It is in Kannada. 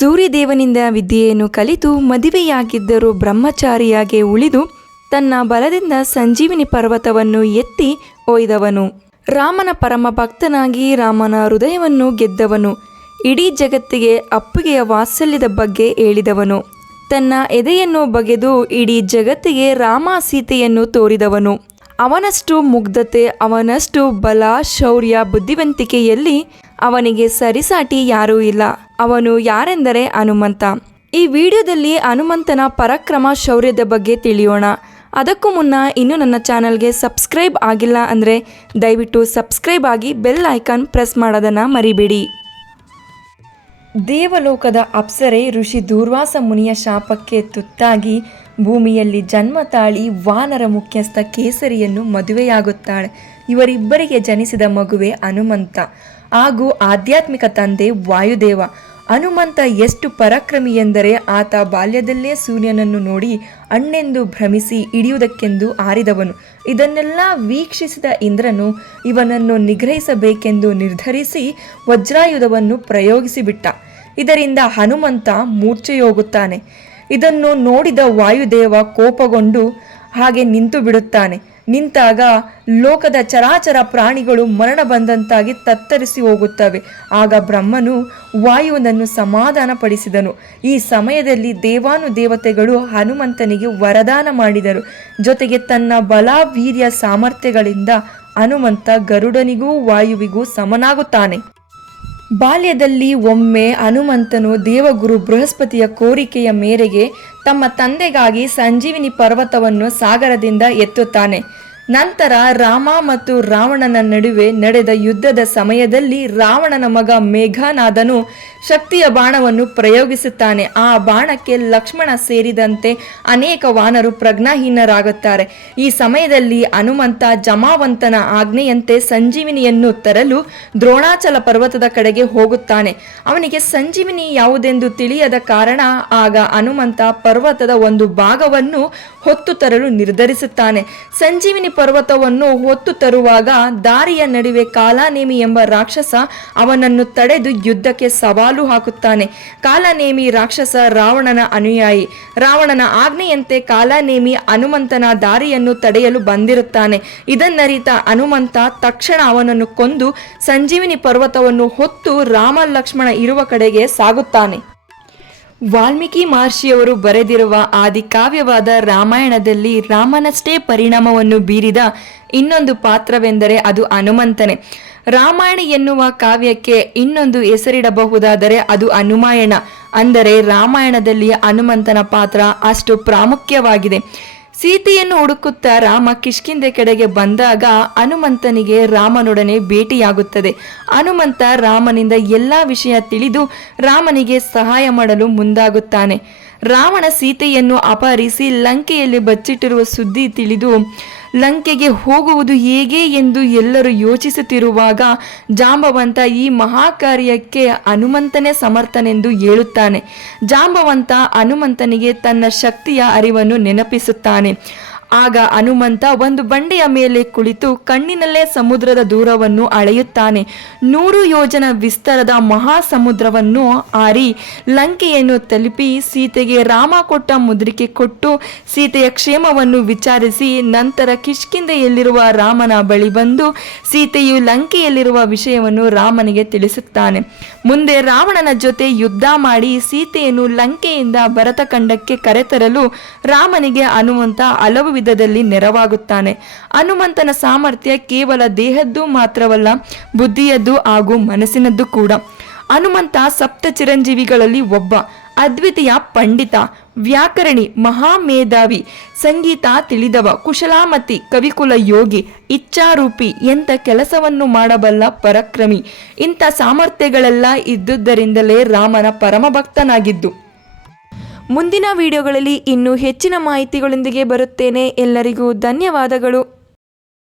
ಸೂರ್ಯದೇವನಿಂದ ವಿದ್ಯೆಯನ್ನು ಕಲಿತು ಮದುವೆಯಾಗಿದ್ದರೂ ಬ್ರಹ್ಮಚಾರಿಯಾಗಿ ಉಳಿದು ತನ್ನ ಬಲದಿಂದ ಸಂಜೀವಿನಿ ಪರ್ವತವನ್ನು ಎತ್ತಿ ಒಯ್ದವನು. ರಾಮನ ಪರಮ ಭಕ್ತನಾಗಿ ರಾಮನ ಹೃದಯವನ್ನು ಗೆದ್ದವನು. ಇಡೀ ಜಗತ್ತಿಗೆ ಅಪ್ಪುಗೆಯ ವಾತ್ಸಲ್ಯದ ಬಗ್ಗೆ ಹೇಳಿದವನು. ತನ್ನ ಎದೆಯನ್ನು ಬಗೆದು ಇಡೀ ಜಗತ್ತಿಗೆ ರಾಮ ಸೀತೆಯನ್ನು ತೋರಿದವನು. ಅವನಷ್ಟು ಮುಗ್ಧತೆ, ಅವನಷ್ಟು ಬಲ, ಶೌರ್ಯ, ಬುದ್ಧಿವಂತಿಕೆಯಲ್ಲಿ ಅವನಿಗೆ ಸರಿಸಾಟಿ ಯಾರೂ ಇಲ್ಲ. ಅವನು ಯಾರೆಂದರೆ ಹನುಮಂತ. ಈ ವಿಡಿಯೋದಲ್ಲಿ ಹನುಮಂತನ ಪರಾಕ್ರಮ ಶೌರ್ಯದ ಬಗ್ಗೆ ತಿಳಿಯೋಣ. ಅದಕ್ಕೂ ಮುನ್ನ ಇನ್ನೂ ನನ್ನ ಚಾನಲ್ಗೆ ಸಬ್ಸ್ಕ್ರೈಬ್ ಆಗಿಲ್ಲ ಅಂದರೆ ದಯವಿಟ್ಟು ಸಬ್ಸ್ಕ್ರೈಬ್ ಆಗಿ ಬೆಲ್ ಐಕಾನ್ ಪ್ರೆಸ್ ಮಾಡೋದನ್ನು ಮರಿಬೇಡಿ. ದೇವಲೋಕದ ಅಪ್ಸರೆ ಋಷಿ ದೂರ್ವಾಸ ಮುನಿಯ ಶಾಪಕ್ಕೆ ತುತ್ತಾಗಿ ಭೂಮಿಯಲ್ಲಿ ಜನ್ಮ ತಾಳಿ ವಾನರ ಮುಖ್ಯಸ್ಥ ಕೇಸರಿಯನ್ನು ಮದುವೆಯಾಗುತ್ತಾಳೆ. ಇವರಿಬ್ಬರಿಗೆ ಜನಿಸಿದ ಮಗುವೆ ಹನುಮಂತ. ಹಾಗೂ ಆಧ್ಯಾತ್ಮಿಕ ತಂದೆ ವಾಯುದೇವ. ಹನುಮಂತ ಎಷ್ಟು ಪರಾಕ್ರಮಿ ಎಂದರೆ ಆತ ಬಾಲ್ಯದಲ್ಲೇ ಸೂರ್ಯನನ್ನು ನೋಡಿ ಅಣ್ಣೆಂದು ಭ್ರಮಿಸಿ ಹಿಡಿಯುವುದಕ್ಕೆಂದು ಆರಿದವನು ಇದನ್ನೆಲ್ಲ ವೀಕ್ಷಿಸಿದ ಇಂದ್ರನು ಇವನನ್ನು ನಿಗ್ರಹಿಸಬೇಕೆಂದು ನಿರ್ಧರಿಸಿ ವಜ್ರಾಯುಧವನ್ನು ಪ್ರಯೋಗಿಸಿಬಿಟ್ಟ. ಇದರಿಂದ ಹನುಮಂತ ಮೂರ್ಛೆಯೋಗುತ್ತಾನೆ. ಇದನ್ನು ನೋಡಿದ ವಾಯುದೇವ ಕೋಪಗೊಂಡು ಹಾಗೆ ನಿಂತು ಬಿಡುತ್ತಾನೆ ನಿಂತಾಗ ಲೋಕದ ಚರಾಚರ ಪ್ರಾಣಿಗಳು ಮರಣ ಬಂದಂತಾಗಿ ತತ್ತರಿಸಿ ಹೋಗುತ್ತವೆ. ಆಗ ಬ್ರಹ್ಮನು ವಾಯುವನ್ನು ಸಮಾಧಾನಪಡಿಸಿದನು. ಈ ಸಮಯದಲ್ಲಿ ದೇವಾನು ದೇವತೆಗಳು ಹನುಮಂತನಿಗೆ ವರದಾನ ಮಾಡಿದರು. ಜೊತೆಗೆ ತನ್ನ ಬಲ ವೀರ್ಯ ಸಾಮರ್ಥ್ಯಗಳಿಂದ ಹನುಮಂತ ಗರುಡನಿಗೂ ವಾಯುವಿಗೂ ಸಮನಾಗುತ್ತಾನೆ. ಬಾಲ್ಯದಲ್ಲಿ ಒಮ್ಮೆ ಹನುಮಂತನು ದೇವಗುರು ಬೃಹಸ್ಪತಿಯ ಕೋರಿಕೆಯ ಮೇರೆಗೆ ತಮ್ಮ ತಂದೆಗಾಗಿ ಸಂಜೀವಿನಿ ಪರ್ವತವನ್ನು ಸಾಗರದಿಂದ ಎತ್ತುತ್ತಾನೆ. ನಂತರ ರಾಮ ಮತ್ತು ರಾವಣನ ನಡುವೆ ನಡೆದ ಯುದ್ಧದ ಸಮಯದಲ್ಲಿ ರಾವಣನ ಮಗ ಮೇಘನಾದನು ಶಕ್ತಿಯ ಬಾಣವನ್ನು ಪ್ರಯೋಗಿಸುತ್ತಾನೆ. ಆ ಬಾಣಕ್ಕೆ ಲಕ್ಷ್ಮಣ ಸೇರಿದಂತೆ ಅನೇಕ ವಾನರು ಪ್ರಜ್ಞಾಹೀನರಾಗುತ್ತಾರೆ. ಈ ಸಮಯದಲ್ಲಿ ಹನುಮಂತ ಜಮಾವಂತನ ಆಜ್ಞೆಯಂತೆ ಸಂಜೀವಿನಿಯನ್ನು ತರಲು ದ್ರೋಣಾಚಲ ಪರ್ವತದ ಕಡೆಗೆ ಹೋಗುತ್ತಾನೆ. ಅವನಿಗೆ ಸಂಜೀವಿನಿ ಯಾವುದೆಂದು ತಿಳಿಯದ ಕಾರಣ ಆಗ ಹನುಮಂತ ಪರ್ವತದ ಒಂದು ಭಾಗವನ್ನು ಹೊತ್ತು ತರಲು ನಿರ್ಧರಿಸುತ್ತಾನೆ. ಸಂಜೀವಿನಿ ಪರ್ವತವನ್ನು ಹೊತ್ತು ತರುವಾಗ ದಾರಿಯ ನಡುವೆ ಕಾಲಾನೇಮಿ ಎಂಬ ರಾಕ್ಷಸ ಅವನನ್ನು ತಡೆದು ಯುದ್ಧಕ್ಕೆ ಸವಾಲು ಹಾಕುತ್ತಾನೆ. ಕಾಲಾನೇಮಿ ರಾಕ್ಷಸ ರಾವಣನ ಅನುಯಾಯಿ. ರಾವಣನ ಆಜ್ಞೆಯಂತೆ ಕಾಲಾನೇಮಿ ಹನುಮಂತನ ದಾರಿಯನ್ನು ತಡೆಯಲು ಬಂದಿರುತ್ತಾನೆ. ಇದನ್ನರಿತ ಹನುಮಂತ ತಕ್ಷಣ ಅವನನ್ನು ಕೊಂದು ಸಂಜೀವಿನಿ ಪರ್ವತವನ್ನು ಹೊತ್ತು ರಾಮ ಲಕ್ಷ್ಮಣ ಇರುವ ಕಡೆಗೆ ಸಾಗುತ್ತಾನೆ. ವಾಲ್ಮೀಕಿ ಮಹರ್ಷಿಯವರು ಬರೆದಿರುವ ಆದಿಕಾವ್ಯವಾದ ರಾಮಾಯಣದಲ್ಲಿ ರಾಮನಷ್ಟೇ ಪರಿಣಾಮವನ್ನು ಬೀರಿದ ಇನ್ನೊಂದು ಪಾತ್ರವೆಂದರೆ ಅದು ಹನುಮಂತನೇ. ರಾಮಾಯಣ ಎನ್ನುವ ಕಾವ್ಯಕ್ಕೆ ಇನ್ನೊಂದು ಹೆಸರಿಡಬಹುದಾದರೆ ಅದು ಅನುಮಾಯಣ ಅಂದರೆ ರಾಮಾಯಣದಲ್ಲಿ ಹನುಮಂತನ ಪಾತ್ರ ಅಷ್ಟು ಪ್ರಾಮುಖ್ಯವಾಗಿದೆ. ಸೀತೆಯನ್ನು ಹುಡುಕುತ್ತಾ ರಾಮ ಕಿಷ್ಕಿಂದೆ ಕಡೆಗೆ ಬಂದಾಗ ಹನುಮಂತನಿಗೆ ರಾಮನೊಡನೆ ಭೇಟಿಯಾಗುತ್ತದೆ. ಹನುಮಂತ ರಾಮನಿಂದ ಎಲ್ಲ ವಿಷಯ ತಿಳಿದು ರಾಮನಿಗೆ ಸಹಾಯ ಮಾಡಲು ಮುಂದಾಗುತ್ತಾನೆ. ರಾವಣ ಸೀತೆಯನ್ನು ಅಪಹರಿಸಿ ಲಂಕೆಯಲ್ಲಿ ಬಚ್ಚಿಟ್ಟಿರುವ ಸುದ್ದಿ ತಿಳಿದು ಲಂಕೆಗೆ ಹೋಗುವುದು ಹೇಗೆ ಎಂದು ಎಲ್ಲರೂ ಯೋಚಿಸುತ್ತಿರುವಾಗ ಜಾಂಬವಂತ ಈ ಮಹಾಕಾರ್ಯಕ್ಕೆ ಹನುಮಂತನೇ ಸಮರ್ಥನೆಂದು ಹೇಳುತ್ತಾನೆ. ಜಾಂಬವಂತ ಹನುಮಂತನಿಗೆ ತನ್ನ ಶಕ್ತಿಯ ಅರಿವನ್ನು ನೆನಪಿಸುತ್ತಾನೆ. ಆಗ ಹನುಮಂತ ಒಂದು ಬಂಡೆಯ ಮೇಲೆ ಕುಳಿತು ಕಣ್ಣಿನಲ್ಲೇ ಸಮುದ್ರದ ದೂರವನ್ನು ಅಳೆಯುತ್ತಾನೆ. ನೂರು ಯೋಜನ ವಿಸ್ತಾರದ ಮಹಾಸಮುದ್ರವನ್ನು ಆರಿ ಲಂಕೆಯನ್ನು ತಲುಪಿ ಸೀತೆಗೆ ರಾಮ ಕೊಟ್ಟ ಮುದ್ರಿಕೆ ಕೊಟ್ಟು ಸೀತೆಯ ಕ್ಷೇಮವನ್ನು ವಿಚಾರಿಸಿ ನಂತರ ಕಿಷ್ಕಿಂದೆಯಲ್ಲಿರುವ ರಾಮನ ಬಳಿ ಬಂದು ಸೀತೆಯು ಲಂಕೆಯಲ್ಲಿರುವ ವಿಷಯವನ್ನು ರಾಮನಿಗೆ ತಿಳಿಸುತ್ತಾನೆ. ಮುಂದೆ ರಾವಣನ ಜೊತೆ ಯುದ್ಧ ಮಾಡಿ ಸೀತೆಯನ್ನು ಲಂಕೆಯಿಂದ ಭರತಖಂಡಕ್ಕೆ ಕರೆತರಲು ರಾಮನಿಗೆ ಹನುಮಂತ ಹಲವು ವಿಧದಲ್ಲಿ ನೆರವಾಗುತ್ತಾನೆ. ಹನುಮಂತನ ಸಾಮರ್ಥ್ಯ ಕೇವಲ ದೇಹದ್ದು ಮಾತ್ರವಲ್ಲ, ಬುದ್ಧಿಯದ್ದು ಹಾಗೂ ಮನಸ್ಸಿನದ್ದು ಕೂಡ. ಹನುಮಂತ ಸಪ್ತ ಚಿರಂಜೀವಿಗಳಲ್ಲಿ ಒಬ್ಬ, ಅದ್ವಿತೀಯ ಪಂಡಿತ, ವ್ಯಾಕರಣಿ, ಮಹಾಮೇಧಾವಿ, ಸಂಗೀತ ತಿಳಿದವ, ಕುಶಲಾಮತಿ, ಕವಿಕುಲ ಯೋಗಿ, ಇಚ್ಛಾರೂಪಿ ಎಂಥ ಕೆಲಸವನ್ನು ಮಾಡಬಲ್ಲ ಪರಕ್ರಮಿ. ಇಂಥ ಸಾಮರ್ಥ್ಯಗಳೆಲ್ಲ ಇದ್ದುದರಿಂದಲೇ ರಾಮನ ಪರಮಭಕ್ತನಾಗಿದ್ದು. ಮುಂದಿನ ವಿಡಿಯೋಗಳಲ್ಲಿ ಇನ್ನೂ ಹೆಚ್ಚಿನ ಮಾಹಿತಿಗಳೊಂದಿಗೆ ಬರುತ್ತೇನೆ. ಎಲ್ಲರಿಗೂ ಧನ್ಯವಾದಗಳು.